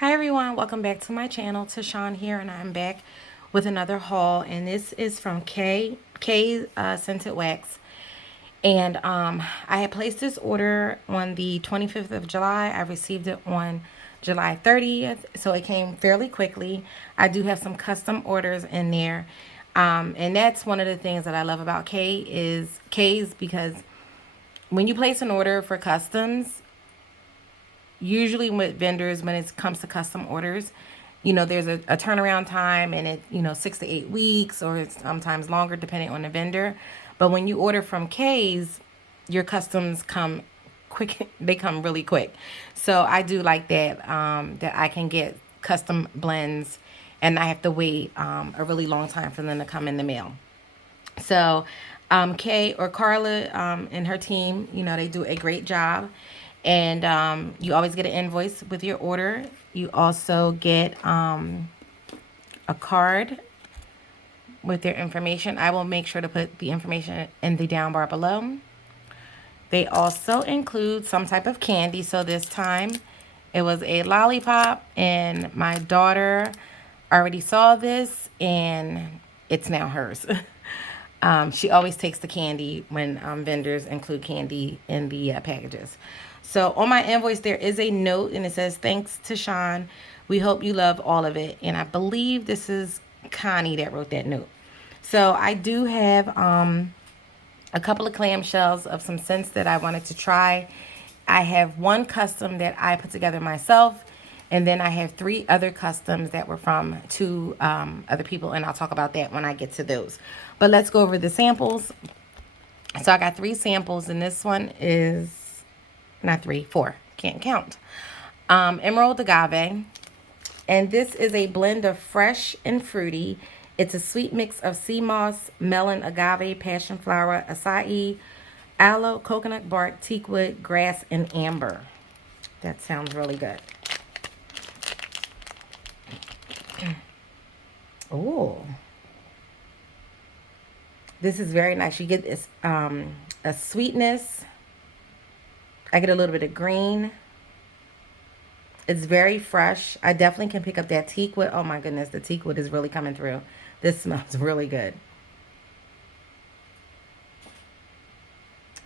Hi everyone, welcome back to my channel. Tashawn here, and I'm back with another haul, and this is from Kae Scented Wax. And I had placed this order on the 25th of July. I received it on July 30th, so it came fairly quickly. I do have some custom orders in there, and that's one of the things that I love about K's, because when you place an order for customs, usually with vendors, when it comes to custom orders, there's a turnaround time, and 6 to 8 weeks, or it's sometimes longer depending on the vendor. But when you order from K's, your customs come quick. They come really quick. So I do like that, that I can get custom blends and I have to wait a really long time for them to come in the mail. So, Kay or Carla and her team, they do a great job. And you always get an invoice with your order. You also get a card with their information. I will make sure to put the information in the down bar below. They also include some type of candy. So this time it was a lollipop, and my daughter already saw this and it's now hers. She always takes the candy when vendors include candy in the packages. So on my invoice, there is a note, and it says, "Thanks to Sean. We hope you love all of it." And I believe this is Connie that wrote that note. So I do have a couple of clamshells of some scents that I wanted to try. I have one custom that I put together myself, and then I have 3 other customs that were from 2 other people, and I'll talk about that when I get to those. But let's go over the samples. So I got 3 samples, and this one is not 3, 4. Can't count. Emerald Agave, and this is a blend of fresh and fruity. It's a sweet mix of sea moss, melon, agave, passion flower, acai, aloe, coconut bark, teakwood, grass, and amber. That sounds really good. Oh, this is very nice. You get this a sweetness. I get a little bit of green. It's very fresh. I definitely can pick up that teakwood. Oh my goodness, the teakwood is really coming through. This smells really good.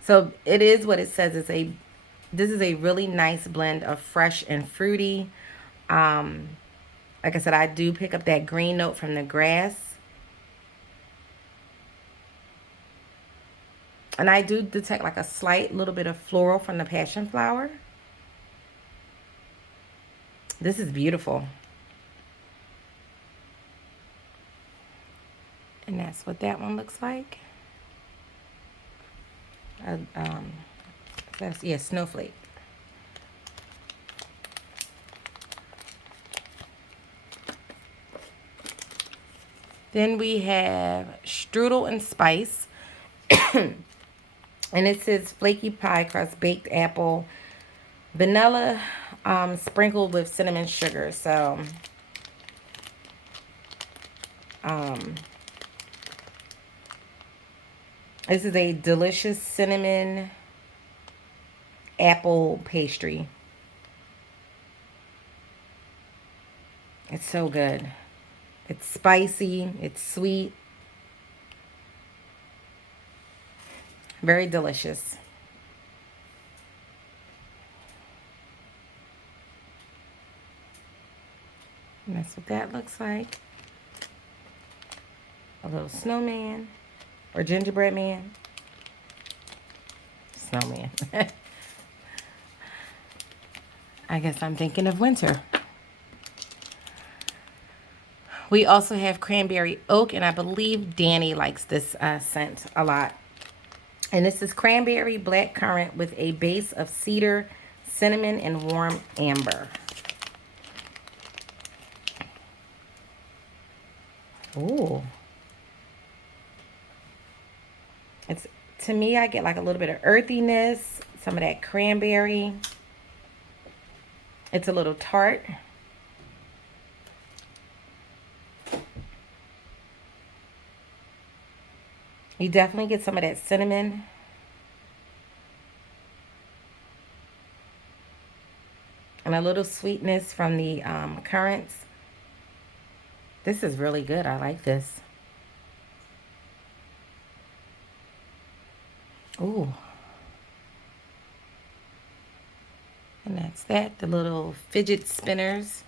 So it is what it says. This is a really nice blend of fresh and fruity. Like I said, I do pick up that green note from the grass. And I do detect like a slight little bit of floral from the passion flower. This is beautiful. And that's what that one looks like. Yeah, snowflake. Then we have strudel and spice. And it says flaky pie crust, baked apple, vanilla sprinkled with cinnamon sugar. So this is a delicious cinnamon apple pastry. It's so good. It's spicy, it's sweet, very delicious. And that's what that looks like. A little snowman or gingerbread man. Snowman. I guess I'm thinking of winter. We also have cranberry oak, and I believe Dani likes this scent a lot. And this is cranberry black currant with a base of cedar, cinnamon, and warm amber. Ooh. It's, to me, I get like a little bit of earthiness, some of that cranberry. It's a little tart. You definitely get some of that cinnamon. and a little sweetness from the currants. This is really good. I like this. Ooh. And that's that. The little fidget spinners.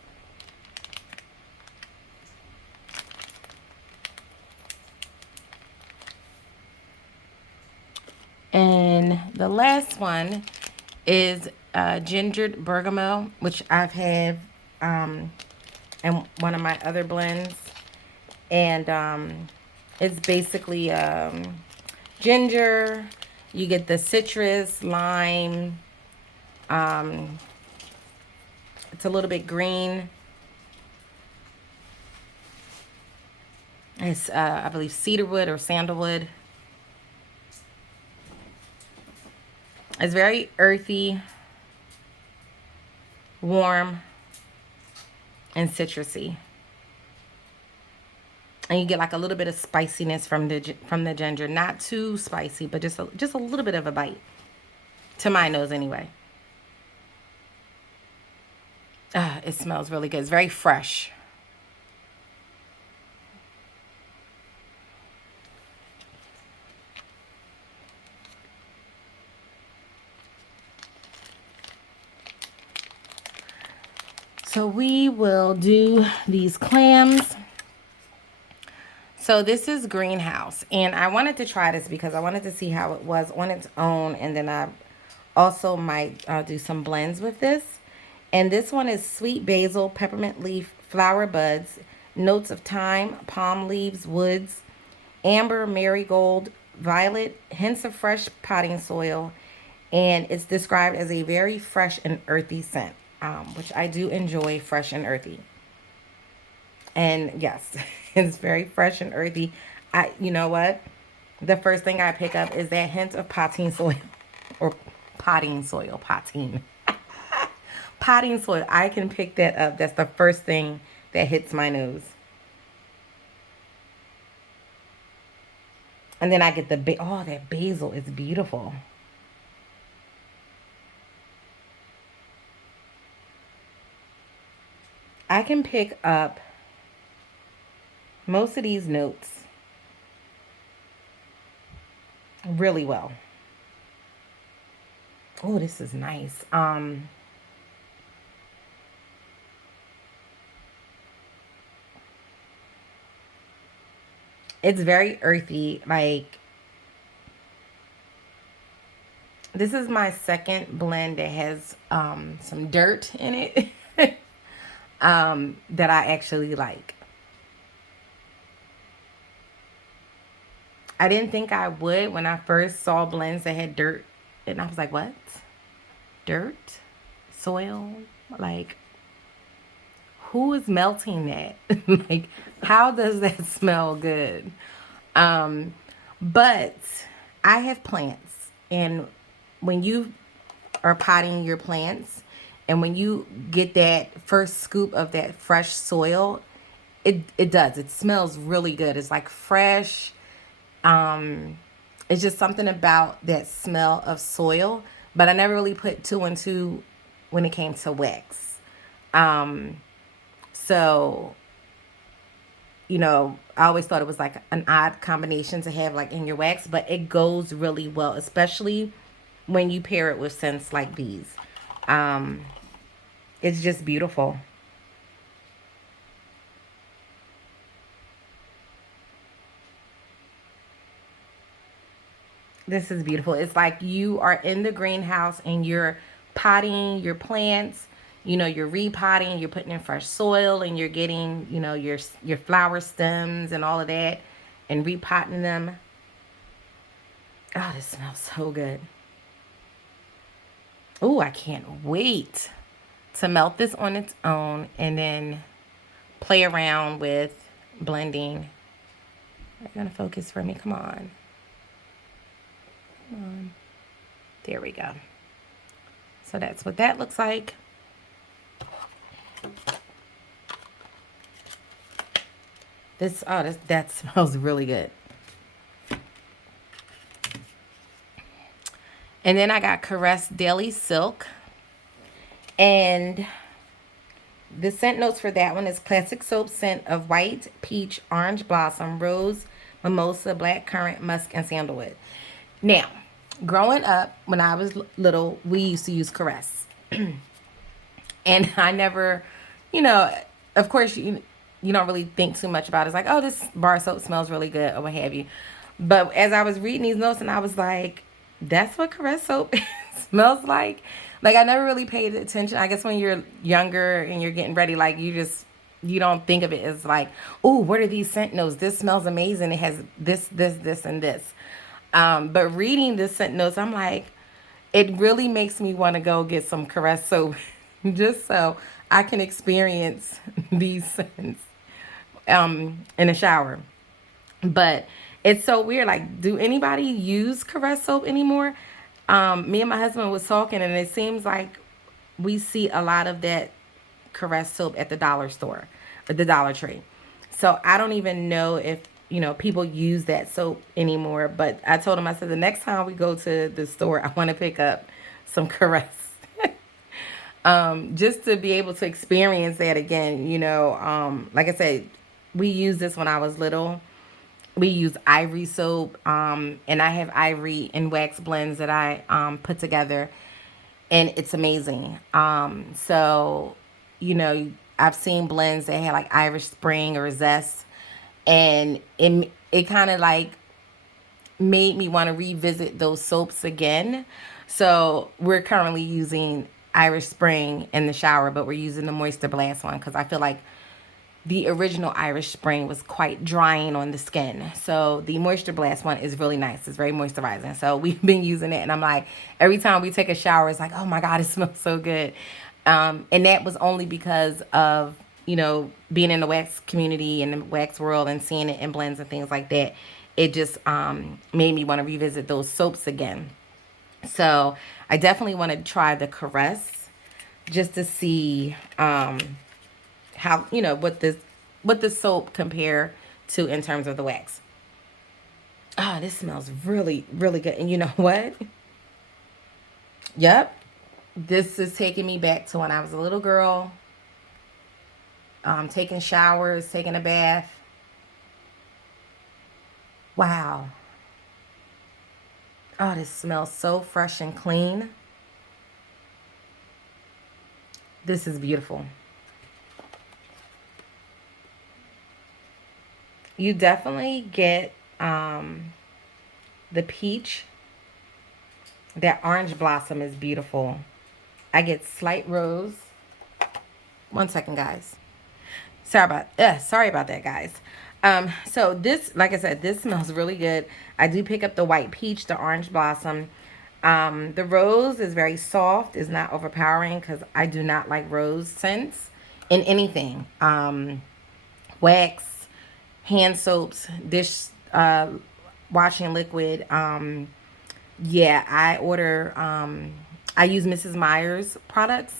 And the last one is gingered bergamot, which I've had in one of my other blends. And it's basically ginger. You get the citrus, lime. It's a little bit green. It's, I believe, cedarwood or sandalwood. It's very earthy, warm, and citrusy. And you get like a little bit of spiciness from the ginger. Not too spicy, but just a little bit of a bite. To my nose anyway. It smells really good. It's very fresh. So we will do these clams. So this is Greenhouse, and I wanted to try this because I wanted to see how it was on its own, and then I also might do some blends with this. And this one is sweet basil, peppermint leaf, flower buds, notes of thyme, palm leaves, woods, amber, marigold, violet, hints of fresh potting soil, and it's described as a very fresh and earthy scent, which I do enjoy, fresh and earthy. And yes, it's very fresh and earthy. You know what? The first thing I pick up is that hint of potting soil, or potting soil, potting. Potting soil. I can pick that up. That's the first thing that hits my nose. And then I get oh, that basil is beautiful. I can pick up most of these notes really well. Oh, this is nice. It's very earthy. Like, this is my second blend that has some dirt in it that I actually like. I didn't think I would when I first saw blends that had dirt, and I was like, what? Dirt? Soil? Like, who is melting that? Like, how does that smell good? But I have plants, and when you are potting your plants, and when you get that first scoop of that fresh soil, it does. It smells really good. It's like fresh. It's just something about that smell of soil. But I never really put two and two when it came to wax. So, you know, I always thought it was like an odd combination to have like in your wax, but it goes really well, especially when you pair it with scents like these. It's just beautiful. This is beautiful. It's like you are in the greenhouse and you're potting your plants. You know, you're repotting, you're putting in fresh soil, and you're getting, you know, your flower stems and all of that, and repotting them. Oh, this smells so good. Oh, I can't wait to melt this on its own and then play around with blending. Are you gonna focus for me? Come on. Come on. There we go. So that's what that looks like. That smells really good. And then I got Caress Daily Silk. And the scent notes for that one is classic soap scent of white, peach, orange blossom, rose, mimosa, black currant, musk, and sandalwood. Now, growing up, when I was little, we used to use Caress. And I never, you know, of course, you don't really think too much about it. It's like, oh, this bar soap smells really good or what have you. But as I was reading these notes and I was like, that's what Caress soap smells like. Like, I never really paid attention. I guess when you're younger and you're getting ready, like, you don't think of it as like, oh, what are these scent notes? This smells amazing. It has this, and this. But reading the scent notes, I'm like, it really makes me want to go get some Caress soap just so I can experience these scents in the shower. But it's so weird. Like, do anybody use Caress soap anymore? Me and my husband was talking, and it seems like we see a lot of that Caress soap at the dollar store, or the Dollar Tree. So I don't even know if people use that soap anymore. But I told him, I said, the next time we go to the store, I want to pick up some Caress, just to be able to experience that again. Like I said, we used this when I was little. We use Ivory soap, and I have Ivory and wax blends that I put together, and it's amazing. So, I've seen blends that had like Irish Spring or Zest, and it kind of like made me want to revisit those soaps again. So we're currently using Irish Spring in the shower, but we're using the Moisture Blast one because I feel like the original Irish Spring was quite drying on the skin. So the Moisture Blast one is really nice. It's very moisturizing. So we've been using it, and I'm like, every time we take a shower, it's like, oh my God, it smells so good. And that was only because of, being in the wax community and the wax world and seeing it in blends and things like that. It just made me want to revisit those soaps again. So I definitely want to try the Caress just to see how what the soap compare to in terms of the wax. Ah, this smells really, really good. And you know what? Yep. This is taking me back to when I was a little girl, taking showers, taking a bath. Wow. Oh, this smells so fresh and clean. This is beautiful. You definitely get the peach. That orange blossom is beautiful. I get slight rose. One second, guys. Sorry about that, guys. So this, like I said, this smells really good. I do pick up the white peach, the orange blossom. The rose is very soft. It's not overpowering because I do not like rose scents in anything. Wax, hand soaps, dish washing liquid. Yeah, I use Mrs. Meyer's products,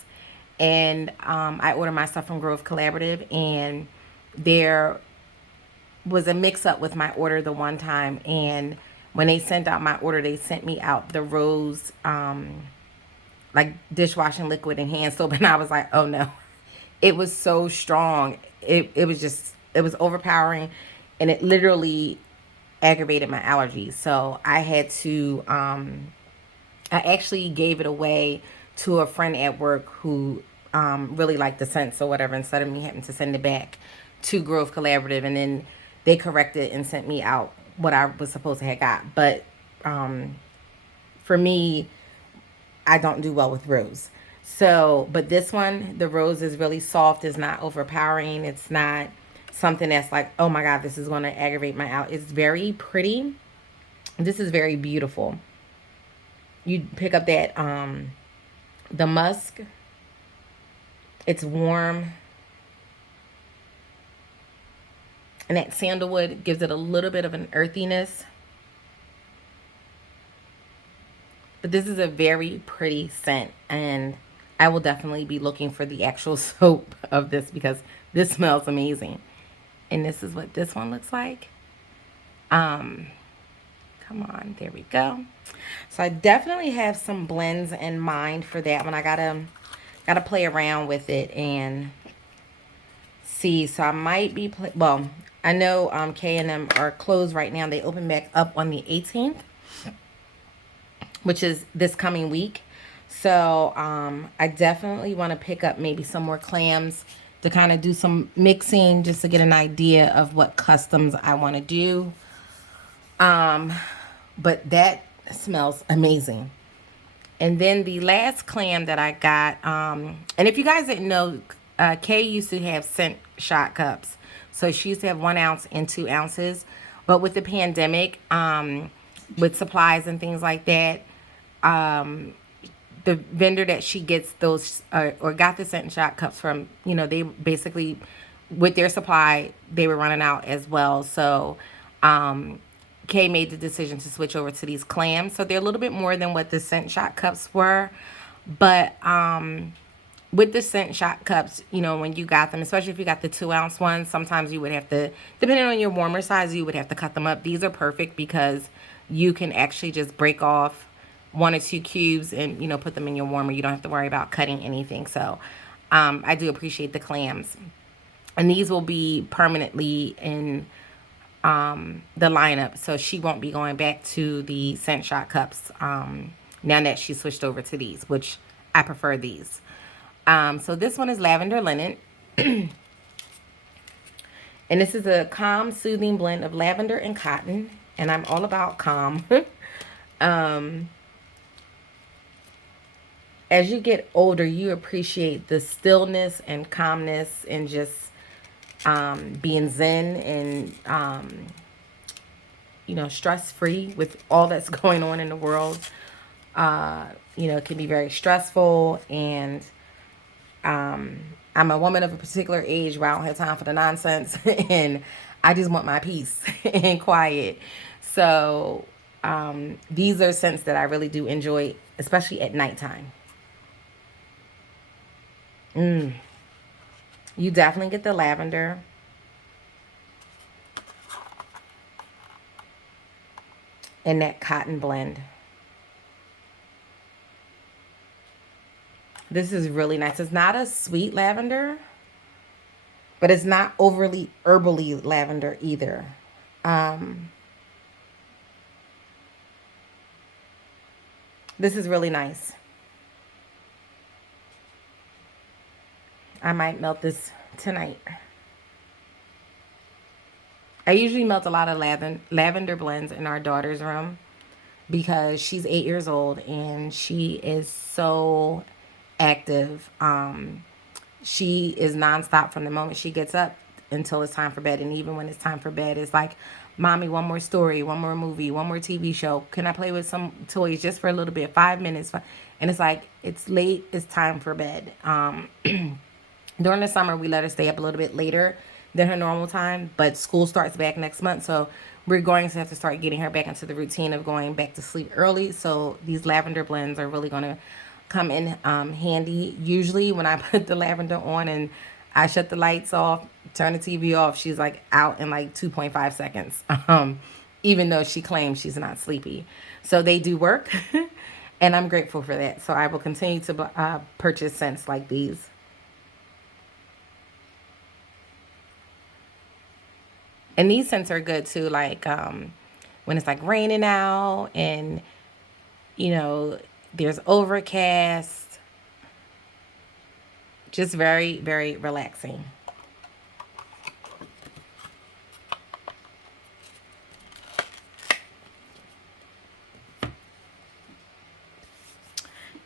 and I order my stuff from Grove Collaborative, and there was a mix up with my order the one time, and when they sent out my order, they sent me out the rose like dishwashing liquid and hand soap, and I was like, oh no. It was so strong. It was overpowering, and it literally aggravated my allergies. So I had to I actually gave it away to a friend at work who really liked the scents or whatever, instead of me having to send it back to Grove Collaborative, and then they corrected and sent me out what I was supposed to have got. But for me, I don't do well with rose. So, but this one, the rose is really soft. It's not overpowering. It's not something that's like, oh my God, this is going to aggravate my out. It's very pretty. This is very beautiful. You pick up that, the musk. It's warm. And that sandalwood gives it a little bit of an earthiness. But this is a very pretty scent, and I will definitely be looking for the actual soap of this because this smells amazing. And this is what this one looks like. Come on, there we go. So I definitely have some blends in mind for that one. I gotta Got to play around with it and see. So I might be, well, I know K&M are closed right now. They open back up on the 18th, which is this coming week. So I definitely want to pick up maybe some more clams to kind of do some mixing just to get an idea of what customs I want to do. But that smells amazing. And then the last clam that I got, and if you guys didn't know, Kay used to have scent shot cups. So she used to have 1 ounce and 2 ounces. But with the pandemic, with supplies and things like that, the vendor that she gets those or got the scent shot cups from, you know, they basically, with their supply, they were running out as well. So Kay made the decision to switch over to these clams. So they're a little bit more than what the scent shot cups were. But with the scent shot cups, you know, when you got them, especially if you got the 2 ounce ones, sometimes you would have to, depending on your warmer size, you would have to cut them up. These are perfect because you can actually just break off 1 or 2 cubes and, you know, put them in your warmer. You don't have to worry about cutting anything. So I do appreciate the clams. And these will be permanently in the lineup. So she won't be going back to the scent shot cups now that she switched over to these, which I prefer these. So this one is Lavender Linen. And this is a calm, soothing blend of lavender and cotton. And I'm all about calm. As you get older, you appreciate the stillness and calmness and just being zen and, you know, stress-free with all that's going on in the world. You know, it can be very stressful, and I'm a woman of a particular age where I don't have time for the nonsense, and I just want my peace and quiet. So these are scents that I really do enjoy, especially at nighttime. You definitely get the lavender. And that cotton blend. This is really nice. It's not a sweet lavender, but it's not overly herbally lavender either. This is really nice. I might melt this tonight. I usually melt a lot of lavender blends in our daughter's room because she's 8 years old and she is so active. She is nonstop from the moment she gets up until it's time for bed. And even when it's time for bed, it's like, Mommy, one more story, one more movie, one more TV show. Can I play with some toys just for a little bit? 5 minutes. And it's like, it's late. It's time for bed. During the summer, we let her stay up a little bit later than her normal time. But school starts back next month. So we're going to have to start getting her back into the routine of going back to sleep early. So these lavender blends are really going to come in handy. Usually when I put the lavender on and I shut the lights off, turn the TV off, she's like out in like 2.5 seconds. Even though she claims she's not sleepy. So they do work. And I'm grateful for that. So I will continue to purchase scents like these. And these scents are good too, like when it's like raining out and, you know, there's overcast. Just very, very relaxing.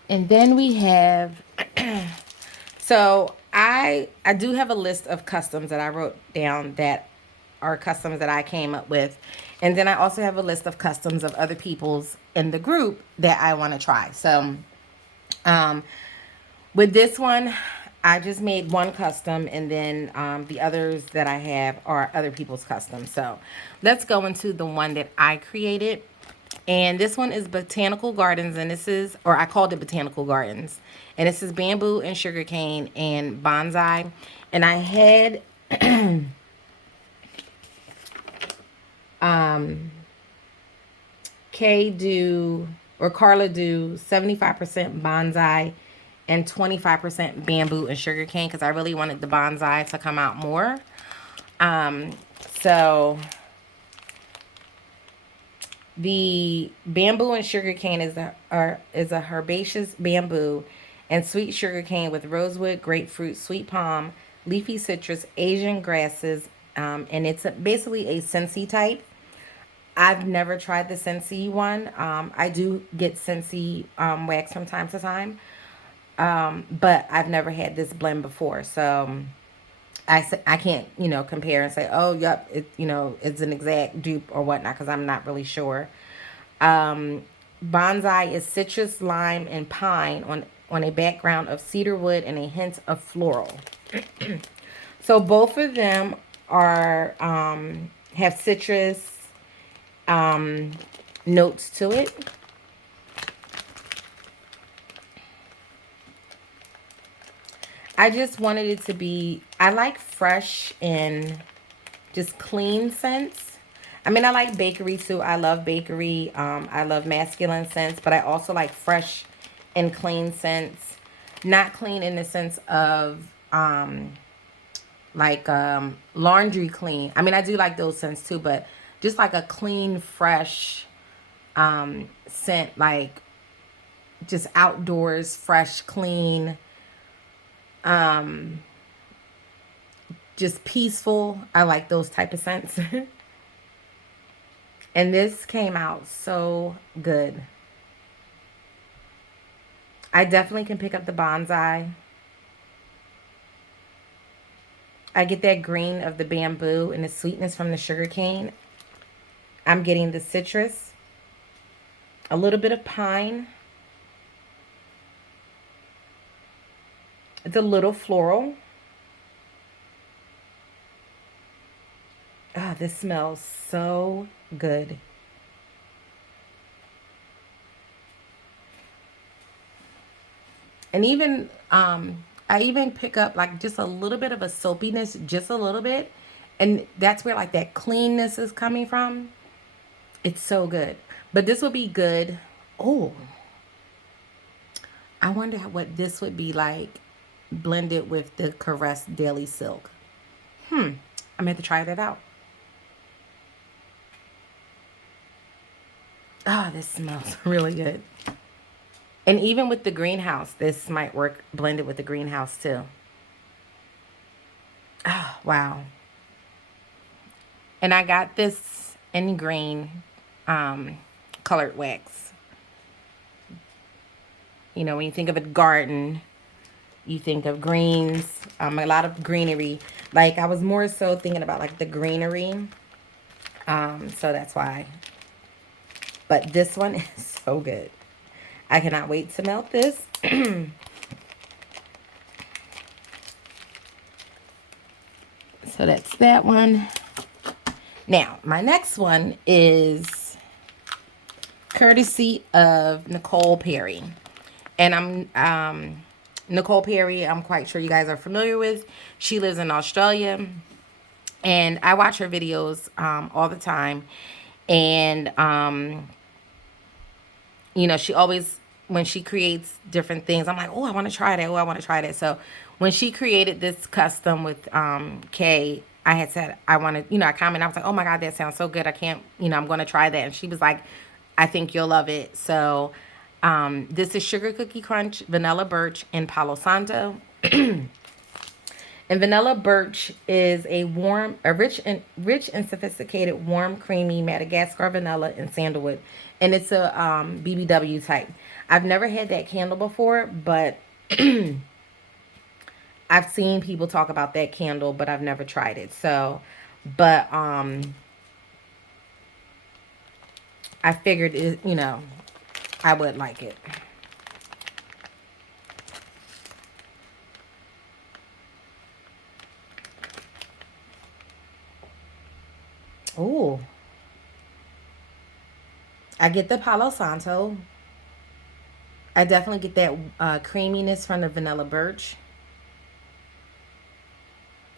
And then we have, so I do have a list of customs that I wrote down that are customs that I came up with. And then I also have a list of customs of other people's in the group that I want to try. So with this one, I just made one custom, and then the others that I have are other people's customs. So let's go into the one that I created. And this one is Botanical Gardens, and this is, or I called it Botanical Gardens. And this is bamboo and sugarcane and bonsai. And I had Kay do, or Carla do 75% bonsai and 25% bamboo and sugarcane because I really wanted the bonsai to come out more. So the bamboo and sugarcane is a herbaceous bamboo and sweet sugarcane with rosewood, grapefruit, sweet palm, leafy citrus, Asian grasses, and it's basically a Scentsy type. I've never tried the Scentsy one. I do get Scentsy wax from time to time, but I've never had this blend before. So I can't, compare and say, oh, yep, it's an exact dupe or whatnot because I'm not really sure. Bonsai is citrus, lime, and pine on a background of cedar wood and a hint of floral. So both of them are have citrus notes to it. I just wanted it to be, I like fresh and just clean scents. I mean, I like bakery too. I love bakery. I love masculine scents, but I also like fresh and clean scents. Not clean in the sense of laundry clean. I mean, I do like those scents too, but just like a clean, fresh scent, like just outdoors, fresh, clean, just peaceful. I like those type of scents. And this came out so good. I definitely can pick up the bonsai. I get that green of the bamboo and the sweetness from the sugarcane. I'm getting the citrus, a little bit of pine. It's a little floral. Oh, this smells so good. And even, I even pick up like just a little bit of a soapiness, just a little bit. And that's where like that cleanness is coming from. It's so good. But this would be good. Oh, I wonder what this would be like blended with the Caress Daily Silk. I'm going to have to try that out. Oh, this smells really good. And even with the greenhouse, this might work blended with the greenhouse too. Oh, wow. And I got this in green colored wax. You know, when you think of a garden, you think of greens, a lot of greenery. Like I was more so thinking about like the greenery. So that's why. But this one is so good. I cannot wait to melt this. So that's that one. Now, my next one is courtesy of Nicole Perry. And Nicole Perry, I'm quite sure you guys are familiar with. She lives in Australia. And I watch her videos all the time. And, she always, when she creates different things, I'm like, oh, I want to try that. Oh, I want to try that. So when she created this custom with Kae, I had said, I wanted, I commented, I was like, oh my God, that sounds so good. I can't, I'm going to try that. And she was like, I think you'll love it. So this is Sugar Cookie Crunch, Vanilla Birch, and Palo Santo. And Vanilla Birch is a rich and sophisticated, warm, creamy Madagascar vanilla and sandalwood. And it's a BBW type. I've never had that candle before, but I've seen people talk about that candle, but I've never tried it. So, but I figured it, I would like it. Oh, I get the Palo Santo. I definitely get that creaminess from the Vanilla Birch.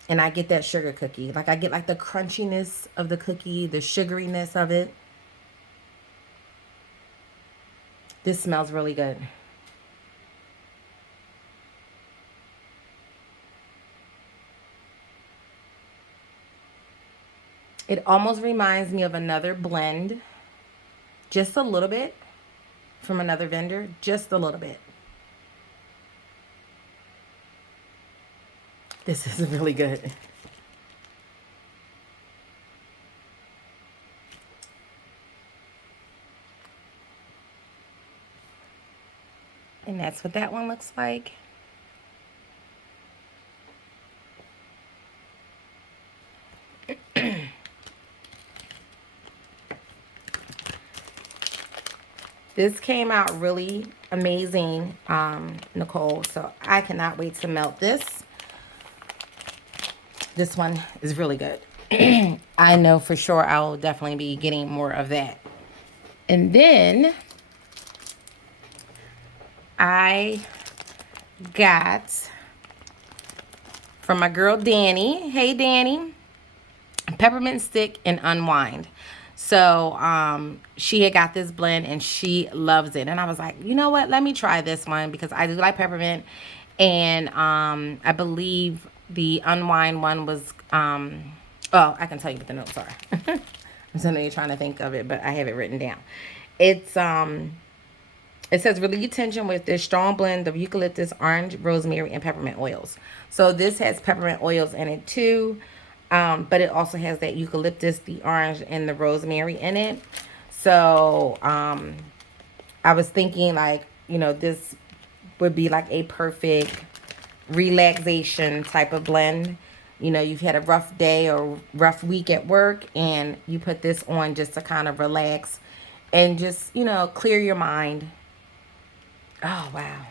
And I get that sugar cookie. Like I get like the crunchiness of the cookie, the sugariness of it. This smells really good. It almost reminds me of another blend, just a little bit, from another vendor, just a little bit. This is really good. And that's what that one looks like. This came out really amazing, Nicole. So I cannot wait to melt this. This one is really good. I know for sure I will definitely be getting more of that. And then I got from my girl Dani. Hey Dani. Peppermint stick and unwind. So she had got this blend and she loves it. And I was like, you know what? Let me try this one because I do like peppermint. And I believe the unwind one was, oh, I can tell you what the notes are. I'm sitting here trying to think of it, but I have it written down. It's, it says relieve tension with this strong blend of eucalyptus, orange, rosemary, and peppermint oils. So this has peppermint oils in it too. But it also has that eucalyptus, the orange, and the rosemary in it. So I was thinking like, you know, this would be like a perfect relaxation type of blend. You know, you've had a rough day or rough week at work and you put this on just to kind of relax and just, you know, clear your mind. Oh, wow.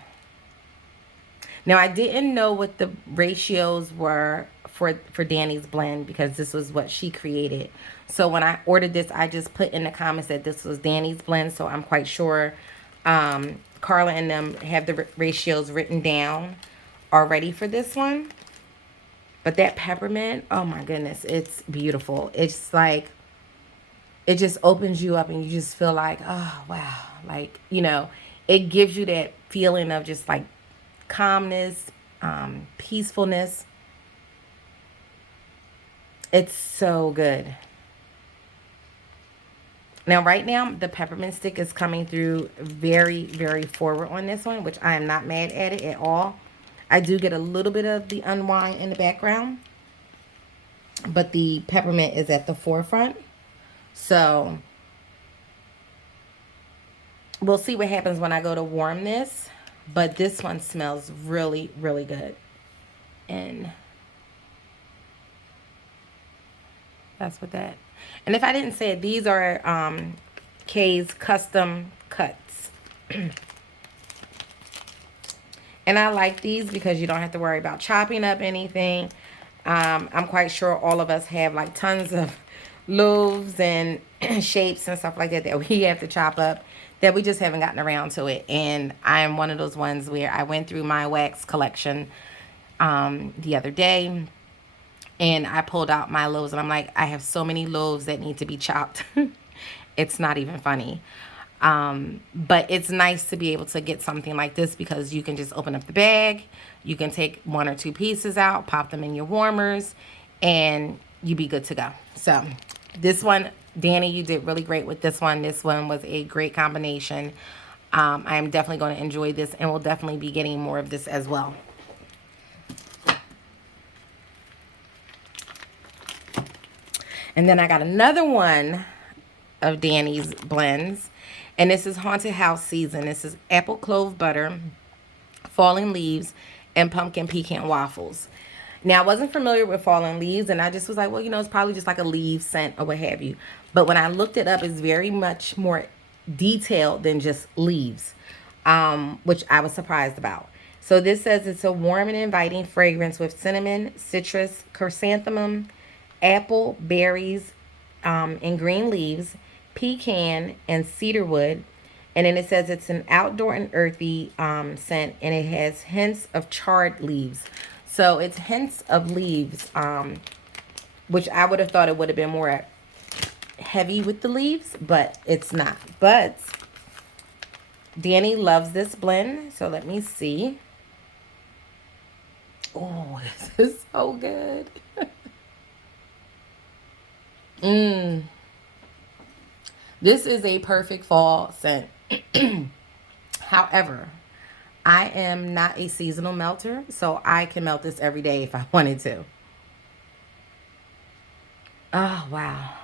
Now, I didn't know what the ratios were for Dani's blend because this was what she created. So when I ordered this, I just put in the comments that this was Dani's blend. So I'm quite sure Carla and them have the ratios written down already for this one. But that peppermint, oh my goodness, it's beautiful. It's like, it just opens you up and you just feel like, oh, wow. Like, you know, it gives you that feeling of just like calmness, peacefulness. It's so good. Now, right now, the peppermint stick is coming through very, very forward on this one, which I am not mad at it at all. I do get a little bit of the unwind in the background, but the peppermint is at the forefront. So we'll see what happens when I go to warm this. But this one smells really, really good. And that's what that. And if I didn't say it, these are Kae's custom cuts. And I like these because you don't have to worry about chopping up anything. I'm quite sure all of us have like tons of loaves and shapes and stuff like that that we have to chop up that we just haven't gotten around to it. And I am one of those ones where I went through my wax collection the other day and I pulled out my loaves and I'm like, I have so many loaves that need to be chopped. It's not even funny. But it's nice to be able to get something like this because you can just open up the bag. You can take 1 or 2 pieces out, pop them in your warmers, and you be good to go. So this one, Dani, you did really great with this one. This one was a great combination. I am definitely going to enjoy this and will definitely be getting more of this as well. And then I got another one of Dani's blends. And this is Haunted House season. This is apple clove butter, falling leaves, and pumpkin pecan waffles. Now, I wasn't familiar with falling leaves, and I just was like, well, you know, it's probably just like a leaf scent or what have you. But when I looked it up, it's very much more detailed than just leaves, which I was surprised about. So this says it's a warm and inviting fragrance with cinnamon, citrus, chrysanthemum, apple, berries, and green leaves, pecan, and cedarwood. And then it says it's an outdoor and earthy scent, and it has hints of charred leaves. So it's hints of leaves, which I would have thought it would have been more heavy with the leaves, but it's not. But Dani loves this blend, so let me see. Oh, this is so good. Mm, this is a perfect fall scent. However, I am not a seasonal melter, so I can melt this every day if I wanted to. Oh, wow.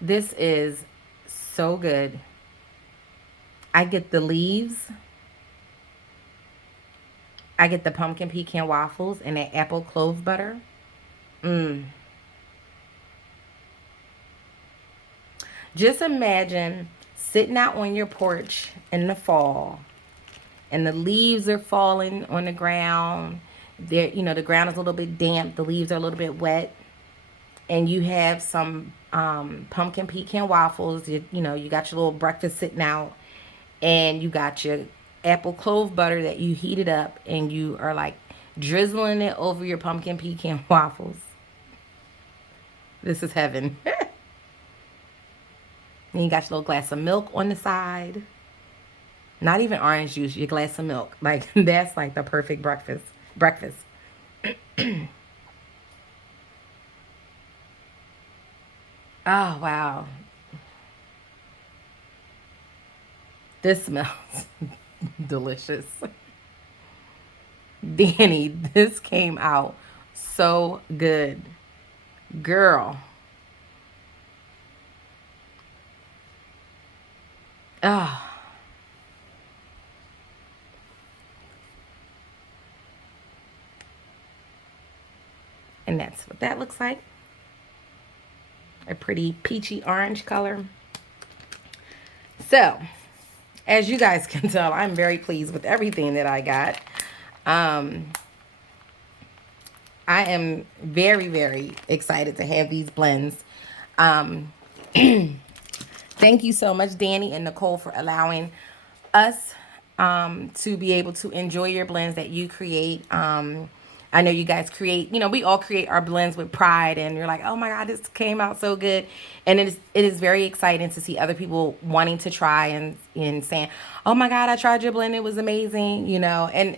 This is so good. I get the leaves, I get the pumpkin pecan waffles, and that apple clove butter. Mmm. Just imagine sitting out on your porch in the fall and the leaves are falling on the ground. There, the ground is a little bit damp, the leaves are a little bit wet, and you have some pumpkin pecan waffles. You got your little breakfast sitting out, and you got your apple clove butter that you heated up, and you are like drizzling it over your pumpkin pecan waffles. This is heaven. And you got your little glass of milk on the side. Not even orange juice, your glass of milk. Like that's like the perfect breakfast. Breakfast. Oh wow. This smells delicious. Dani, this came out so good. Girl. Oh, and that's what that looks like. A pretty peachy orange color. So, as you guys can tell, I'm very pleased with everything that I got. Um, I am very, very excited to have these blends. Um, Thank you so much, Dani and Nicole, for allowing us to be able to enjoy your blends that you create. I know you guys create, we all create our blends with pride, and you're like, oh my God, this came out so good. And it is very exciting to see other people wanting to try and saying, oh my God, I tried your blend, it was amazing, and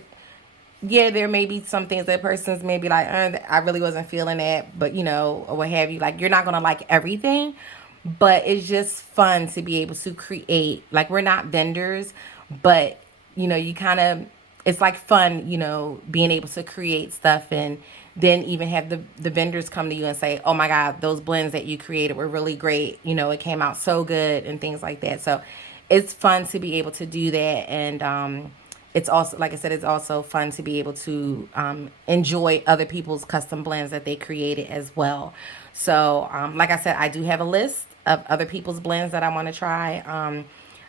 yeah, there may be some things that persons may be like, I really wasn't feeling that, but or what have you. Like, you're not gonna like everything, but it's just fun to be able to create. Like, we're not vendors, but you kind of, it's like fun, being able to create stuff, and then even have the vendors come to you and say, oh my God, those blends that you created were really great. It came out so good and things like that. So it's fun to be able to do that. And it's also, like I said, it's also fun to be able to enjoy other people's custom blends that they created as well. So, like I said, I do have a list of other people's blends that I want to try.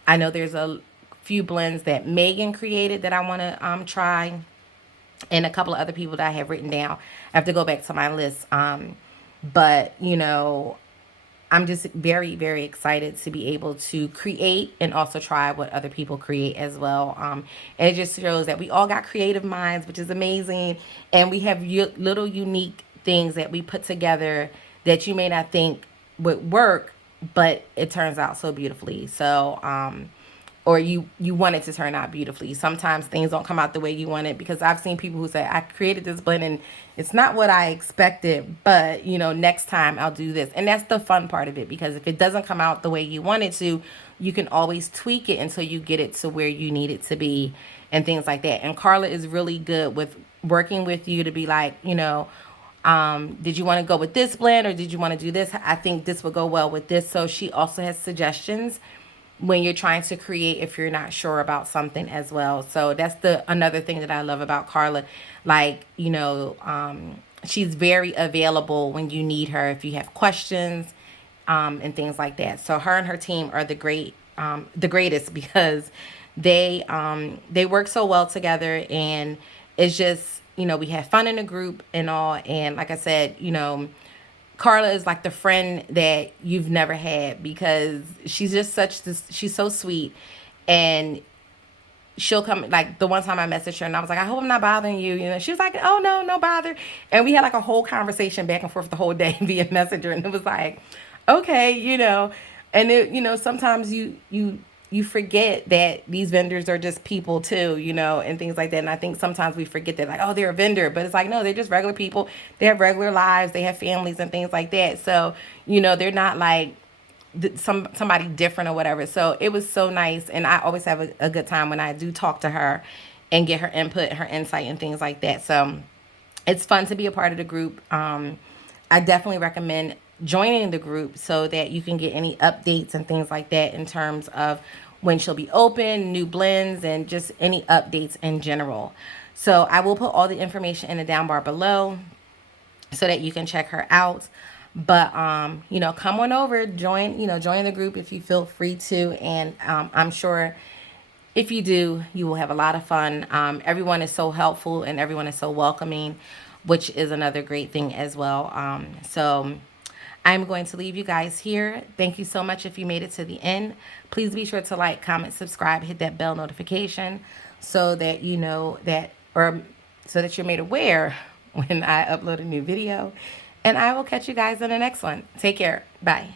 I know there's a few blends that Megan created that I want to try, and a couple of other people that I have written down. I have to go back to my list. But I'm just very, very excited to be able to create and also try what other people create as well. And it just shows that we all got creative minds, which is amazing. And we have little unique things that we put together that you may not think would work, but it turns out so beautifully. So, or you want it to turn out beautifully. Sometimes things don't come out the way you want it, because I've seen people who say, I created this blend and it's not what I expected, but next time I'll do this. And that's the fun part of it, because if it doesn't come out the way you want it to, you can always tweak it until you get it to where you need it to be and things like that. And Carla is really good with working with you to be like, did you want to go with this blend, or did you want to do this? I think this would go well with this. So she also has suggestions when you're trying to create, if you're not sure about something as well. So that's the another thing that I love about Carla. Like, she's very available when you need her, if you have questions, and things like that. So her and her team are the greatest, because they work so well together, and it's just, we have fun in the group and all. And like I said, Carla is like the friend that you've never had, because she's just she's so sweet. And she'll come, like the one time I messaged her and I was like, I hope I'm not bothering you. She was like, oh no, no bother. And we had like a whole conversation back and forth the whole day via messenger. And it was like, okay, and it, sometimes you you forget that these vendors are just people too, and things like that. And I think sometimes we forget that, like, oh, they're a vendor, but it's like, no, they're just regular people. They have regular lives. They have families and things like that. So, they're not like somebody different or whatever. So it was so nice, and I always have a good time when I do talk to her and get her input, her insight, and things like that. So it's fun to be a part of the group. I definitely recommend joining the group so that you can get any updates and things like that in terms of when she'll be open, new blends, and just any updates in general. So I will put all the information in the down bar below so that you can check her out. But come on over, join the group if you feel free to, and I'm sure if you do, you will have a lot of fun. Everyone is so helpful and everyone is so welcoming, which is another great thing as well. So I'm going to leave you guys here. Thank you so much if you made it to the end. Please be sure to like, comment, subscribe, hit that bell notification so that you know that, or so that you're made aware when I upload a new video. And I will catch you guys in the next one. Take care. Bye.